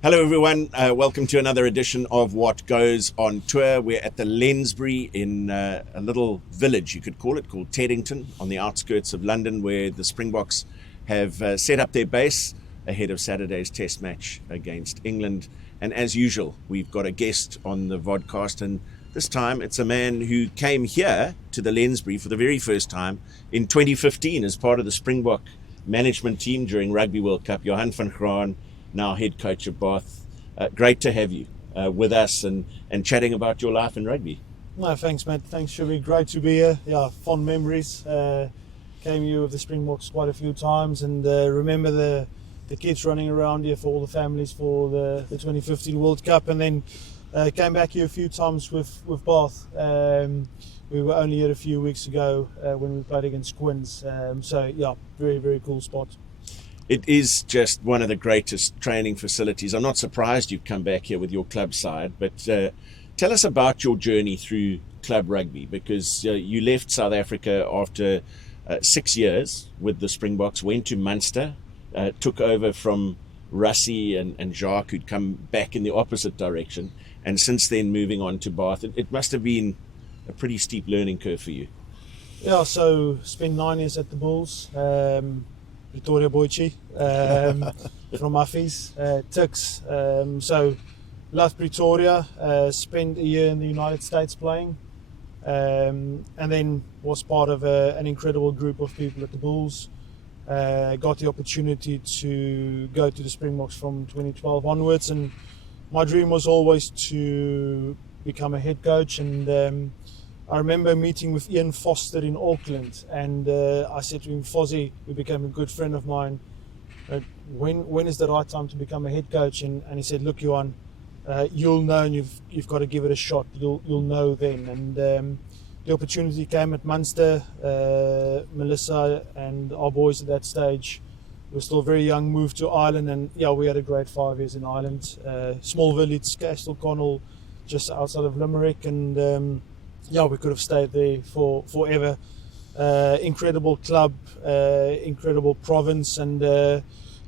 Hello everyone, welcome to another edition of What Goes on Tour. We're at the Lensbury in a little village, you could call it, called Teddington, on the outskirts of London, where the Springboks have set up their base ahead of Saturday's test match against England. And as usual, we've got a guest on the vodcast, and this time it's a man who came here to the Lensbury for the very first time in 2015 as part of the Springbok management team during Rugby World Cup. Johan van Graan, now head coach of Bath. Great to have you with us and chatting about your life in rugby. No, thanks, mate. Thanks, Shimmi. Great to be here. Yeah, fond memories. Came here with the Springboks quite a few times, and remember the kids running around here for all the families for the 2015 World Cup, and then came back here a few times with Bath. We were only here a few weeks ago when we played against Quins. So yeah, very, very cool spot. It is just one of the greatest training facilities. I'm not surprised you've come back here with your club side, but tell us about your journey through club rugby, because you left South Africa after 6 years with the Springboks, went to Munster, took over from Rassie and Jacques, who'd come back in the opposite direction, and since then moving on to Bath. It must have been a pretty steep learning curve for you. Yeah, so spent 9 years at the Bulls. Pretoria Boychi, from Muffies, Tuks. So left Pretoria, spent a year in the United States playing, and then was part of an incredible group of people at the Bulls. Got the opportunity to go to the Springboks from 2012 onwards, and my dream was always to become a head coach. And I remember meeting with Ian Foster in Auckland, and I said to him, Fozzie, who became a good friend of mine, when is the right time to become a head coach? And he said, look, Johan, you'll know, and you've got to give it a shot. You'll know then. And the opportunity came at Munster. Melissa and our boys at that stage were still very young, moved to Ireland, and yeah, we had a great 5 years in Ireland. Small village, Castle Connell, just outside of Limerick, and yeah, we could have stayed there forever. Incredible club, incredible province, and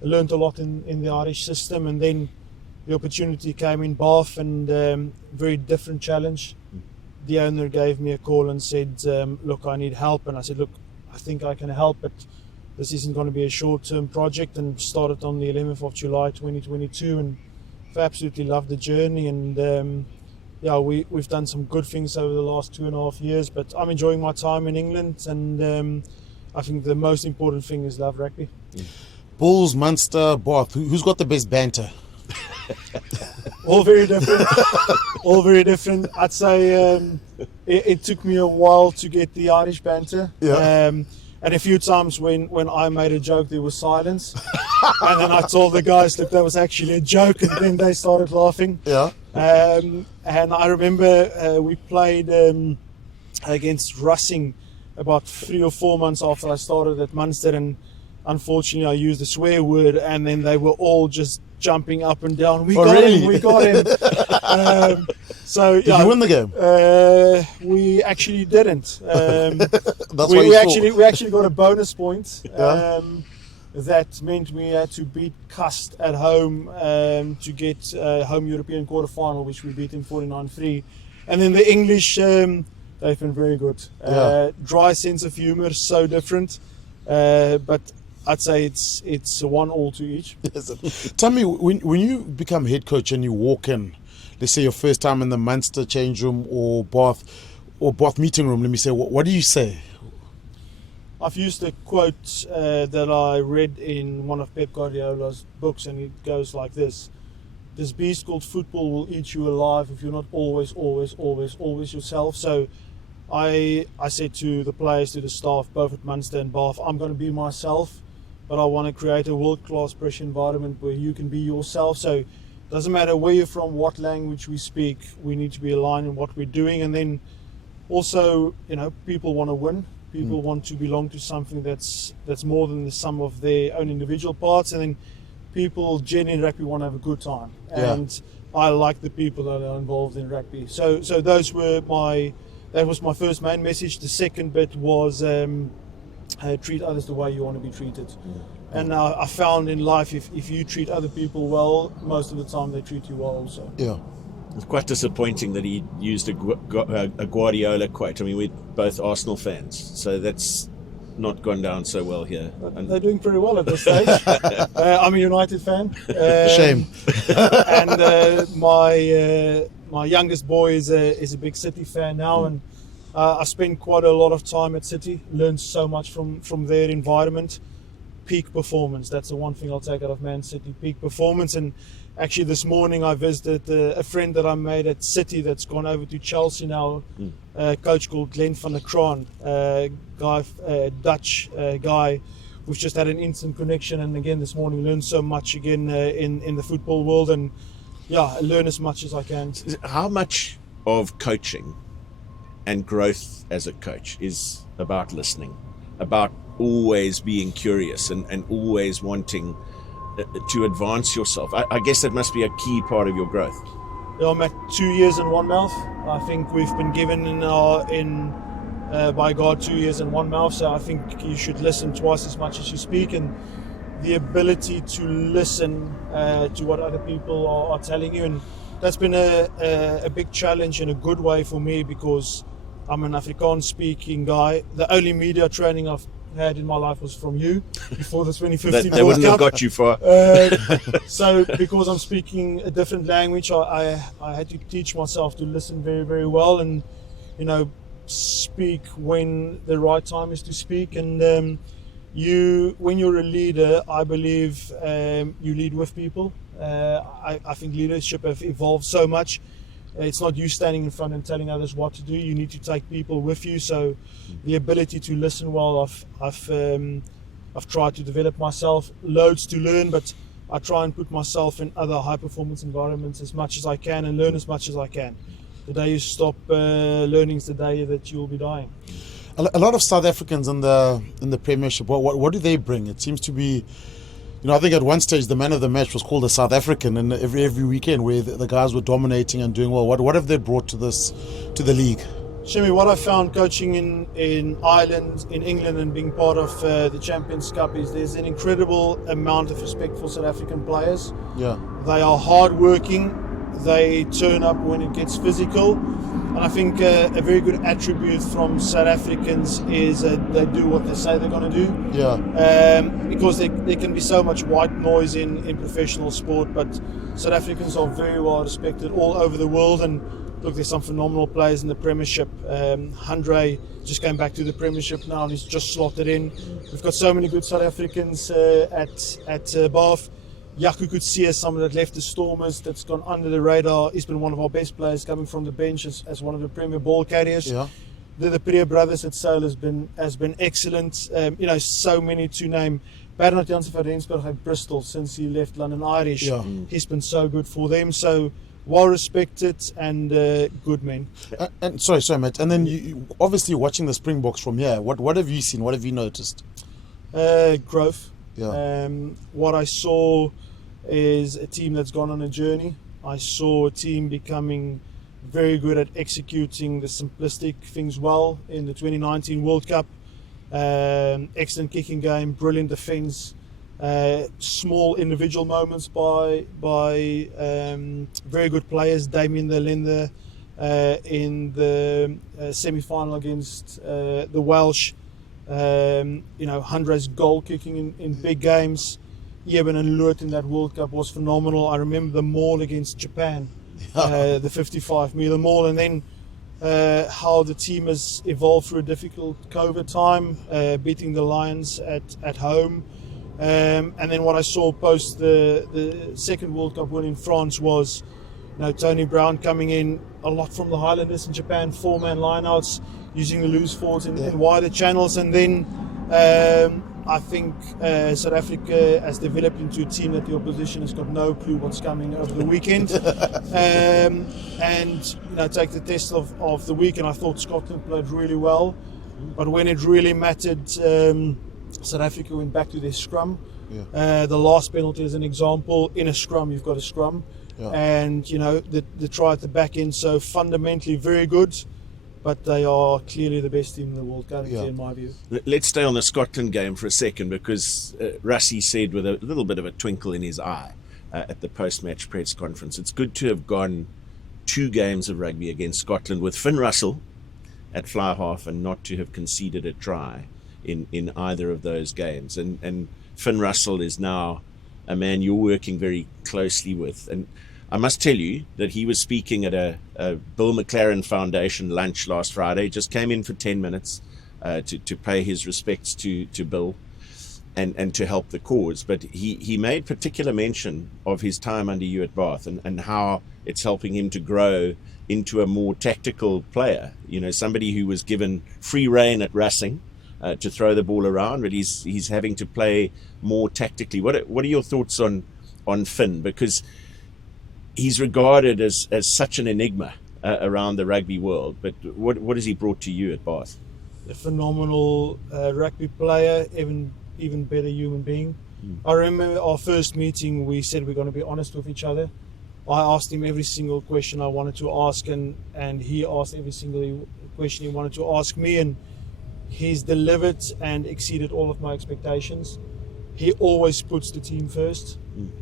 learned a lot in the Irish system. And then the opportunity came in Bath, and very different challenge. The owner gave me a call and said, look, I need help. And I said, look, I think I can help, but this isn't going to be a short-term project. And started on the 11th of July 2022, and I've absolutely loved the journey. And yeah, we've done some good things over the last 2.5 years, but I'm enjoying my time in England, and I think the most important thing is love rugby. Bulls, Munster, Bath, who's got the best banter? All very different. All very different. I'd say it took me a while to get the Irish banter. Yeah. And a few times when I made a joke, there was silence. And then I told the guys, look, that was actually a joke, and then they started laughing. Yeah. And I remember we played against Racing about 3 or 4 months after I started at Munster, and unfortunately I used a swear word, and then they were all just jumping up and down. We got him. So Did you win the game? We actually didn't. That's we actually got a bonus point. Yeah. That meant we had to beat Cust at home to get home European quarterfinal, which we beat in 49-3. And then the English, they've been very good. Dry sense of humour, so different. But I'd say it's a 1-1 to each. Yes. Tell me, when you become head coach and you walk in, let's say your first time in the Munster change room or Bath meeting room, let me say, what do you say? I've used a quote that I read in one of Pep Guardiola's books, and it goes like this: this beast called football will eat you alive if you're not always yourself. So I said to the players, to the staff, both at Munster and Bath, I'm going to be myself, but I want to create a world-class pressure environment where you can be yourself. So it doesn't matter where you're from, what language we speak, we need to be aligned in what we're doing. And then also, people want to win. People want to belong to something that's more than the sum of their own individual parts. And then people genuinely in rugby want to have a good time. And I like the people that are involved in rugby. So that was my first main message. The second bit was treat others the way you want to be treated. And I found in life, if you treat other people well, most of the time they treat you well also. Yeah. It's quite disappointing that he used a Guardiola quote. I mean, we're both Arsenal fans, so that's not gone down so well here. They're doing pretty well at this stage. I'm a United fan. Shame. And my youngest boy is a big City fan now, and I spent quite a lot of time at City. Learned so much from their environment. Peak performance. That's the one thing I'll take out of Man City. Peak performance. And actually, this morning I visited a friend that I made at City that's gone over to Chelsea now. A coach called Johan van Graan, Dutch guy. We've just had an instant connection, and again this morning learned so much again in the football world, and yeah, learn as much as I can. How much of coaching and growth as a coach is about listening, about always being curious and always wanting to advance yourself? I guess that must be a key part of your growth. Yeah, I'm at 2 years in one mouth. I think we've been given by God 2 years in one mouth, so I think you should listen twice as much as you speak, and the ability to listen to what other people are telling you, and that's been a big challenge in a good way for me, because I'm an Afrikaans speaking guy. The only media training I've had in my life was from you before the 2015 they World wouldn't have Cup. got you far. So because I'm speaking a different language, I had to teach myself to listen very, very well, and speak when the right time is to speak. And when you're a leader, I believe you lead with people. I think leadership have evolved so much. It's not you standing in front and telling others what to do. You need to take people with you. So the ability to listen well, I've tried to develop myself. Loads to learn, but I try and put myself in other high performance environments as much as I can and learn as much as I can. The day you stop learning is the day that you'll be dying. A lot of South Africans in the Premiership. What do they bring? It seems to be, I think at one stage the man of the match was called a South African, and every weekend where the guys were dominating and doing well. What have they brought to the league? Shimmi, what I found coaching in Ireland, in England, and being part of the Champions Cup is there's an incredible amount of respect for South African players. Yeah, they are hard-working. They turn up when it gets physical, and I think a very good attribute from South Africans is they do what they say they're going to do. Yeah. Because there can be so much white noise in professional sport, but South Africans are very well respected all over the world. And look, there's some phenomenal players in the Premiership. Andre just came back to the Premiership now, and he's just slotted in. We've got so many good South Africans at Bath. Yaku Kutsia, someone that left the Stormers, that's gone under the radar. He's been one of our best players coming from the bench as one of the Premier ball carriers. Yeah. The Priya brothers at Seoul has been excellent. So many to name. Bernard Jansen van Rensburg at Bristol since he left London Irish. Yeah. He's been so good for them. So well respected and good men. And sorry, mate. And then you obviously watching the Springboks from here. What have you seen? What have you noticed? Growth. Yeah. What I saw is a team that's gone on a journey. I saw a team becoming very good at executing the simplistic things well in the 2019 World Cup. Excellent kicking game, brilliant defence, small individual moments by very good players. Damien the Linder in the semi-final against the Welsh. Andre's goal kicking in big games. Eben and Loort in that World Cup was phenomenal. I remember the maul against Japan, the 55-meter maul, and then how the team has evolved through a difficult COVID time, beating the Lions at home. And then what I saw post the second World Cup win in France was Tony Brown coming in a lot from the Highlanders in Japan, 4-man lineouts, using the loose forwards in wider channels. And then I think South Africa has developed into a team that the opposition has got no clue what's coming over the weekend. And take the test of the week, and I thought Scotland played really well. But when it really mattered, South Africa went back to their scrum. Yeah. The last penalty is an example. In a scrum, you've got a scrum. Yeah. And the try at the back end, so fundamentally very good. but they are clearly the best team in the world currently, Yeah. in my view. Let's stay on the Scotland game for a second, because Rassie said with a little bit of a twinkle in his eye at the post-match press conference, it's good to have gone 2 games of rugby against Scotland with Finn Russell at fly half and not to have conceded a try in either of those games. And Finn Russell is now a man you're working very closely with. And I must tell you that he was speaking at a Bill McLaren Foundation lunch last Friday, just came in for 10 minutes to pay his respects to Bill and to help the cause. But he made particular mention of his time under you at Bath and how it's helping him to grow into a more tactical player. You know, somebody who was given free rein at Racing to throw the ball around, but he's having to play more tactically. What are your thoughts on Finn? Because he's regarded as such an enigma around the rugby world, but what has he brought to you at Bath? A phenomenal rugby player, even better human being. I remember our first meeting, we said we're going to be honest with each other. I asked him every single question I wanted to ask, and he asked every single question he wanted to ask me, and he's delivered and exceeded all of my expectations. He always puts the team first.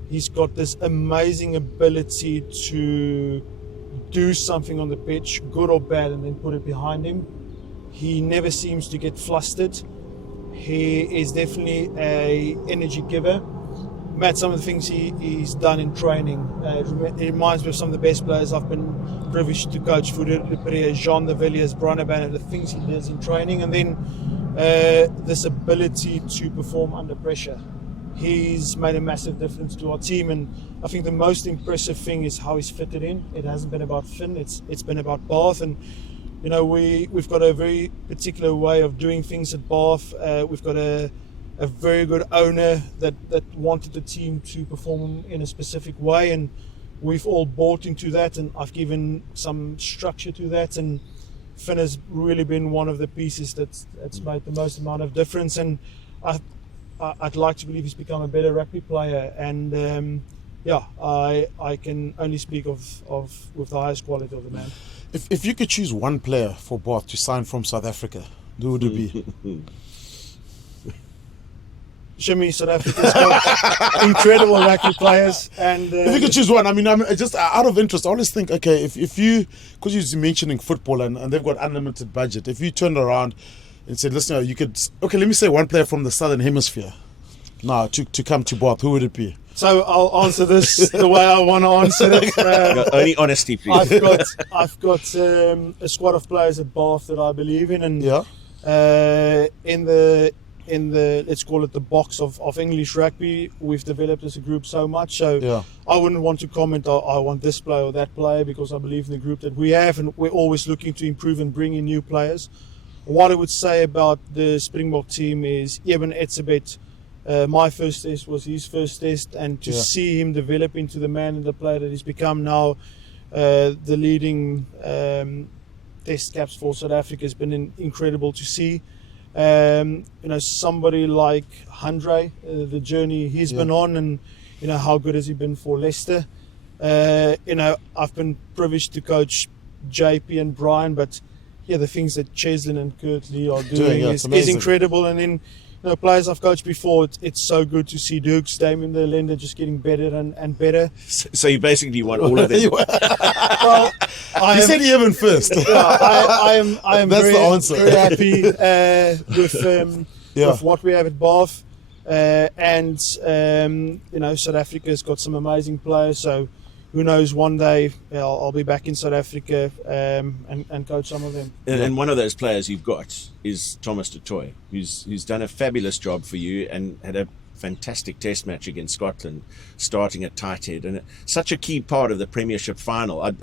He's got this amazing ability to do something on the pitch, good or bad, and then put it behind him. He never seems to get flustered. He is definitely an energy giver. Matt, some of the things he's done in training, it reminds me of some of the best players I've been privileged to coach, Jean de Villiers, Brian Banner, the things he does in training, and then this ability to perform under pressure. He's made a massive difference to our team, and I think the most impressive thing is how he's fitted in. It hasn't been about Finn, it's been about Bath, and you know, we've got a very particular way of doing things at Bath. We've got a very good owner that wanted the team to perform in a specific way, and we've all bought into that, and I've given some structure to that, and Finn has really been one of the pieces that's made the most amount of difference, and I'd like to believe he's become a better rugby player, and I can only speak of with the highest quality of the man. If you could choose one player for Bath to sign from South Africa, who would it be? Shimmi, South Africa's got incredible rugby players, and if you could choose one, I mean, I'm just out of interest. I always think, okay, if you, because you're mentioning football and they've got unlimited budget, if you turned around and said, listen, you could, okay, let me say one player from the Southern Hemisphere now to come to Bath, who would it be? So I'll answer this the way I want to answer it. Only honesty, please. I've got a squad of players at Bath that I believe in, and in the let's call it the box of English rugby, we've developed as a group so much. So I wouldn't want to comment. I want this player or that player, because I believe in the group that we have, and we're always looking to improve and bring in new players. What I would say about the Springbok team is Eben Etzebeth. My first test was his first test, and to see him develop into the man and the player that he's become now, the leading test caps for South Africa has been incredible to see. You know, somebody like Andre, the journey he's been on, and you know, how good has he been for Leicester. You know, I've been privileged to coach JP and Brian, but the things that Cheslin and Kurt Lee are doing is incredible. And then, you know, players I've coached before, it's so good to see Dukes, Damien the Lender just getting better and better. So you basically want all of them. Well, you said Eben first. I am That's very, the answer. very happy with what we have at Bath. And you know, South Africa's got some amazing players, so who knows, one day I'll be back in South Africa and coach some of them. And one of those players you've got is Thomas du Toit, who's done a fabulous job for you and had a fantastic test match against Scotland, starting at tight head, and such a key part of the Premiership final. I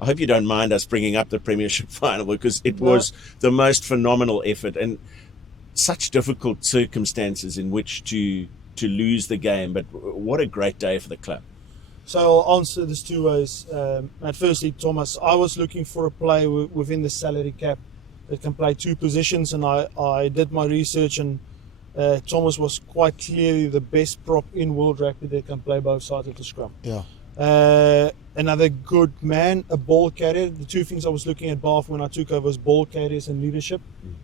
hope you don't mind us bringing up the Premiership final, because it was the most phenomenal effort and such difficult circumstances in which to lose the game, but what a great day for the club. So I'll answer this 2 ways. At firstly, Thomas, I was looking for a player within the salary cap that can play 2 positions, and I did my research, and Thomas was quite clearly the best prop in world rugby that can play both sides of the scrum. Another good man, a ball carrier. The two things I was looking at Bath when I took over was ball carriers and leadership.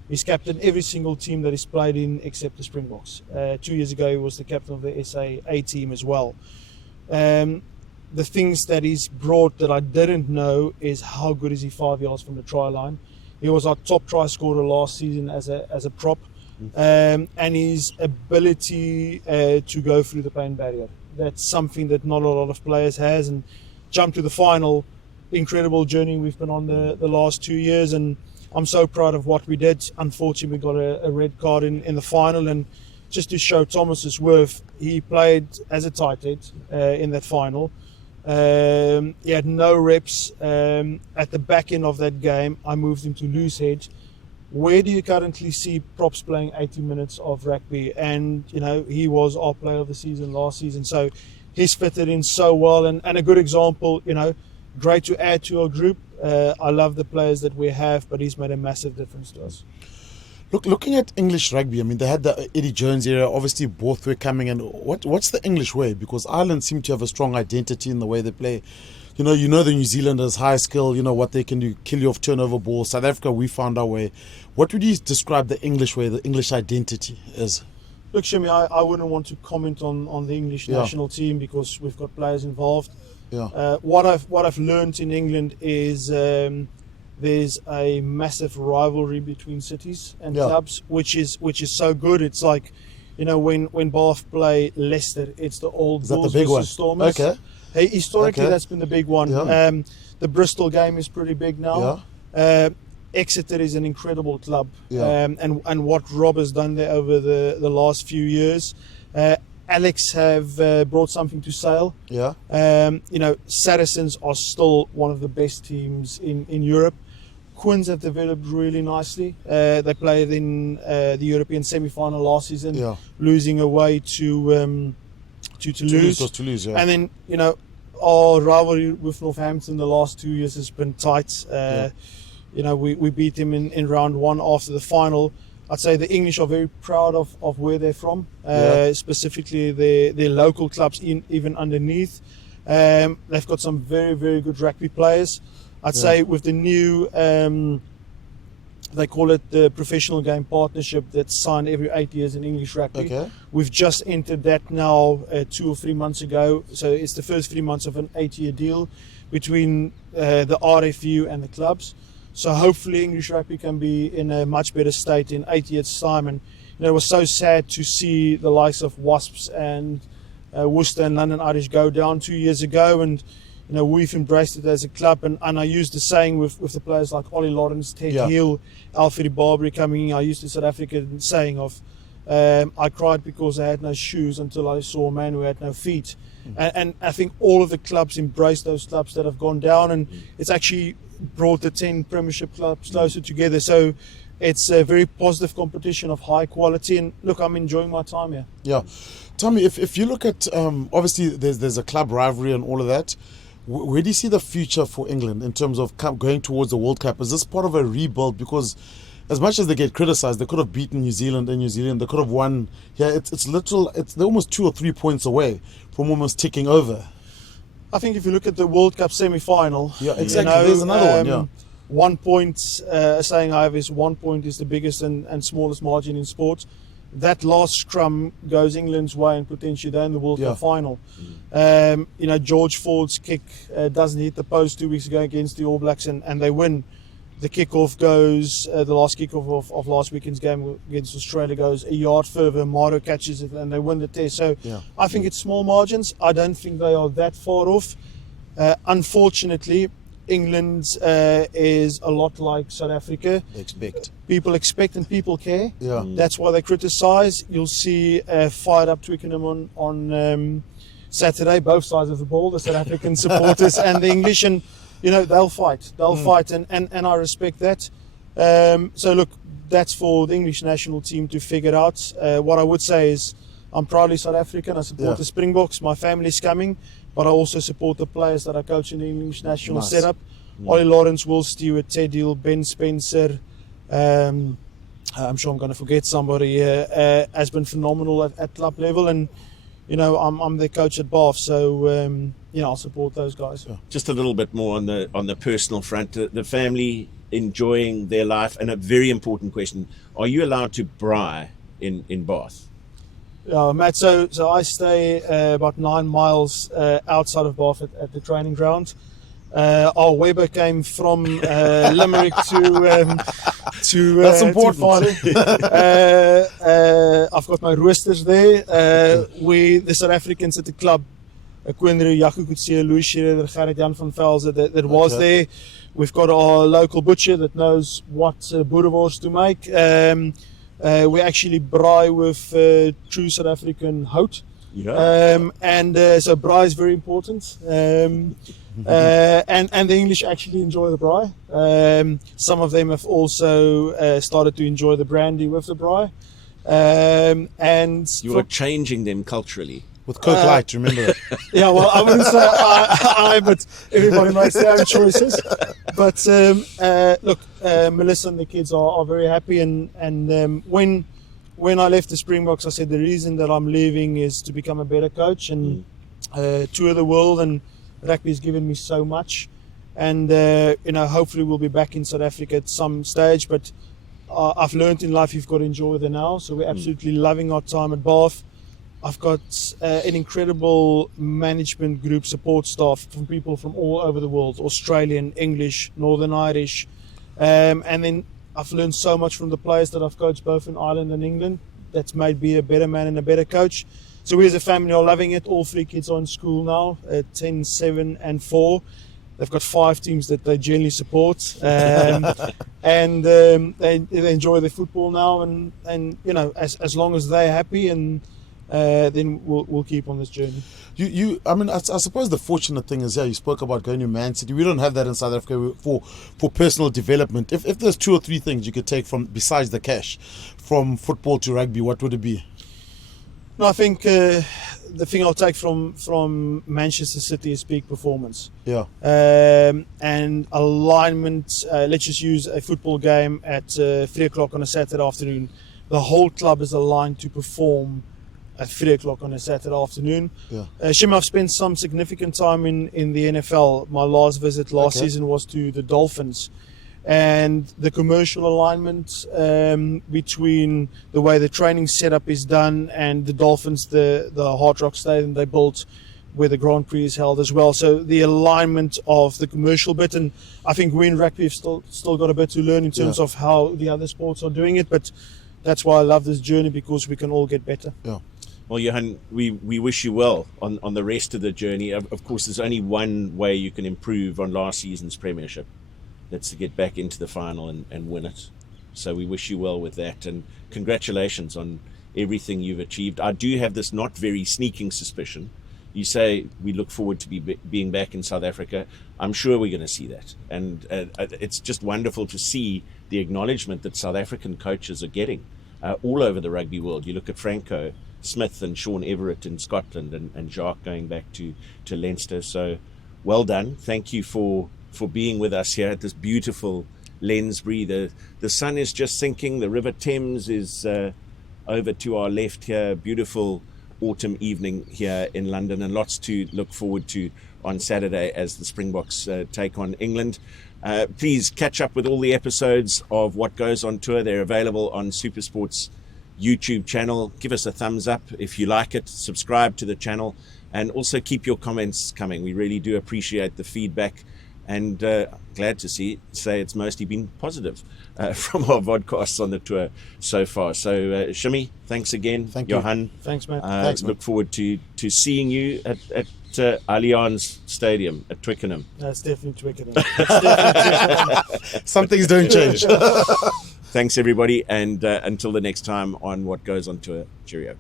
He's captained every single team that he's played in except the Springboks. 2 years ago, he was the captain of the SA A team as well. The things that he's brought that I didn't know is how good is he 5 yards from the try line. He was our top try scorer last season as a prop. And his ability to go through the pain barrier. That's something that not a lot of players has, and jump to the final. Incredible journey we've been on the last 2 years, and I'm so proud of what we did. Unfortunately, we got a red card in the final, and just to show Thomas's worth, he played as a tight head in that final. He had no reps. At the back end of that game, I moved him to loose head. Where do you currently see props playing 80 minutes of rugby? And, he was our player of the season last season. So he's fitted in so well, and a good example, great to add to our group. I love the players that we have, but he's made a massive difference to us. Looking at English rugby, I mean, they had the Eddie Jones era. Obviously, both were coming. And what's the English way? Because Ireland seem to have a strong identity in the way they play. The New Zealanders, high skill, what they can do, kill you off turnover ball. South Africa, we found our way. What would you describe the English way, the English identity as? Look, Shimmi, I wouldn't want to comment on the English national team because we've got players involved. Yeah. What I've learned in England is there's a massive rivalry between cities and clubs, which is so good. It's like, when Bath play Leicester, it's the old Bulls versus Stormers. Okay. Hey, historically, that's been the big one. Yeah. The Bristol game is pretty big now. Yeah. Exeter is an incredible club. Yeah. And what Rob has done there over the last few years. Alex have brought something to Sale. Yeah. Saracens are still one of the best teams in Europe. Quins have developed really nicely. They played in the European semi-final last season, losing away to Toulouse. Yeah. And then, our rivalry with Northampton the last 2 years has been tight. We beat them in round one after the final. I'd say the English are very proud of where they're from, specifically their local clubs, even underneath. They've got some very, very good rugby players. I'd say with the new, they call it the professional game partnership that's signed every 8 years in English rugby. Okay. We've just entered that now 2 or 3 months ago. So it's the first 3 months of an 8-year deal between the RFU and the clubs. So hopefully English rugby can be in a much better state in 8 years' time. And it was so sad to see the likes of Wasps and Worcester and London Irish go down 2 years ago. And we've embraced it as a club, and I used the saying with the players like Ollie Lawrence, Ted Hill, Alfred Barbary coming in. I used the South African saying of, I cried because I had no shoes until I saw a man who had no feet. And I think all of the clubs embrace those clubs that have gone down, and it's actually brought the 10 Premiership clubs closer together. So it's a very positive competition of high quality, and look, I'm enjoying my time here. Yeah. Tell me, if you look at, obviously there's a club rivalry and all of that. Where do you see the future for England in terms of going towards the World Cup? Is this part of a rebuild? Because as much as they get criticised, they could have beaten New Zealand in New Zealand. They could have won. Yeah, they're almost 2 or 3 points away from almost ticking over. I think if you look at the World Cup semi-final, yeah, exactly. There's another one. Yeah. 1 point, saying I have is 1 point is the biggest and smallest margin in sports. That last scrum goes England's way and potentially they're in the World Cup final. George Ford's kick doesn't hit the post 2 weeks ago against the All Blacks and they win. The kickoff goes, the last kickoff of last weekend's game against Australia goes a yard further. Maro catches it and they win the test. So I think it's small margins. I don't think they are that far off. Unfortunately, England is a lot like South Africa. They expect. People expect and people care. Yeah. That's why they criticise. You'll see fired up Twickenham on Saturday, both sides of the ball, the South African supporters and the English, and they'll fight. They'll fight, and I respect that. So look, that's for the English national team to figure out. What I would say is I'm proudly South African. I support the Springboks. My family's coming. But I also support the players that I coach in the English national setup. Ollie Lawrence, Will Stewart, Ted Hill, Ben Spencer. I'm sure I'm going to forget somebody. Has been phenomenal at club level, and I'm their coach at Bath. So I'll support those guys. Yeah. Just a little bit more on the personal front, the family enjoying their life, and a very important question: are you allowed to braai in Bath? Matt, so I stay about 9 miles outside of Bath at the training ground. Our Weber came from Limerick to That's important. I've got my roosters there. The South Africans at the club, Quindru, Jaco Kutsia, Louis Schroeder, Gerrit Jan van Velze, that was there. We've got our local butcher that knows what boerewors to make. We actually braai with true South African hout. Yeah. So braai is very important. And the English actually enjoy the braai. Some of them have also started to enjoy the brandy with the braai. And You are changing them culturally. With Coke Light, remember that? yeah, well, I wouldn't say I, but everybody makes their own choices. But look, Melissa and the kids are very happy. And when I left the Springboks, I said the reason that I'm leaving is to become a better coach and tour the world. And rugby has given me so much. And hopefully we'll be back in South Africa at some stage. But I've learned in life you've got to enjoy the now. So we're absolutely loving our time at Bath. I've got an incredible management group, support staff from people from all over the world, Australian, English, Northern Irish. And then I've learned so much from the players that I've coached both in Ireland and England. That's made me a better man and a better coach. So we as a family are loving it. All 3 kids are in school now, 10, 7 and 4. They've got 5 teams that they generally support. And they enjoy their football now. And as long as they're happy, and then we'll keep on this journey. I suppose the fortunate thing is, you spoke about going to Man City. We don't have that in South Africa for personal development. If there's 2 or 3 things you could take from, besides the cash, from football to rugby, what would it be? No, I think the thing I'll take from Manchester City is peak performance. Yeah. And alignment. Let's just use a football game at 3 o'clock on a Saturday afternoon. The whole club is aligned to perform at 3 o'clock on a Saturday afternoon. Yeah. Shimmi, I've spent some significant time in the NFL. My last visit last season was to the Dolphins. And the commercial alignment between the way the training setup is done and the Dolphins, the Hard Rock Stadium they built where the Grand Prix is held as well. So the alignment of the commercial bit, and I think we in rugby have still got a bit to learn in terms of how the other sports are doing it, but that's why I love this journey, because we can all get better. Yeah. Well, Johan, we wish you well on the rest of the journey. Of course, there's only one way you can improve on last season's Premiership. That's to get back into the final and win it. So we wish you well with that, and congratulations on everything you've achieved. I do have this not very sneaking suspicion. You say we look forward to being back in South Africa. I'm sure we're going to see that. And it's just wonderful to see the acknowledgement that South African coaches are getting all over the rugby world. You look at Franco Smith and Sean Everett in Scotland, and Jacques going back to Leinster. So well done. Thank you for being with us here at this beautiful Lensbury. The sun is just sinking. The River Thames is over to our left here. Beautiful autumn evening here in London, and lots to look forward to on Saturday as the Springboks take on England. Please catch up with all the episodes of What Goes on Tour. They're available on SuperSport's YouTube channel. Give us a thumbs up if you like it. Subscribe to the channel, and also keep your comments coming. We really do appreciate the feedback, and glad to say it's mostly been positive from our vodcasts on the tour so far. So Shimmi, thanks again. Thank you. Johan, Thanks, Matt. Thanks, look forward to seeing you at Allianz Stadium at Twickenham. That's definitely Twickenham. Some things don't change. Thanks everybody, and until the next time on What Goes on Tour, cheerio.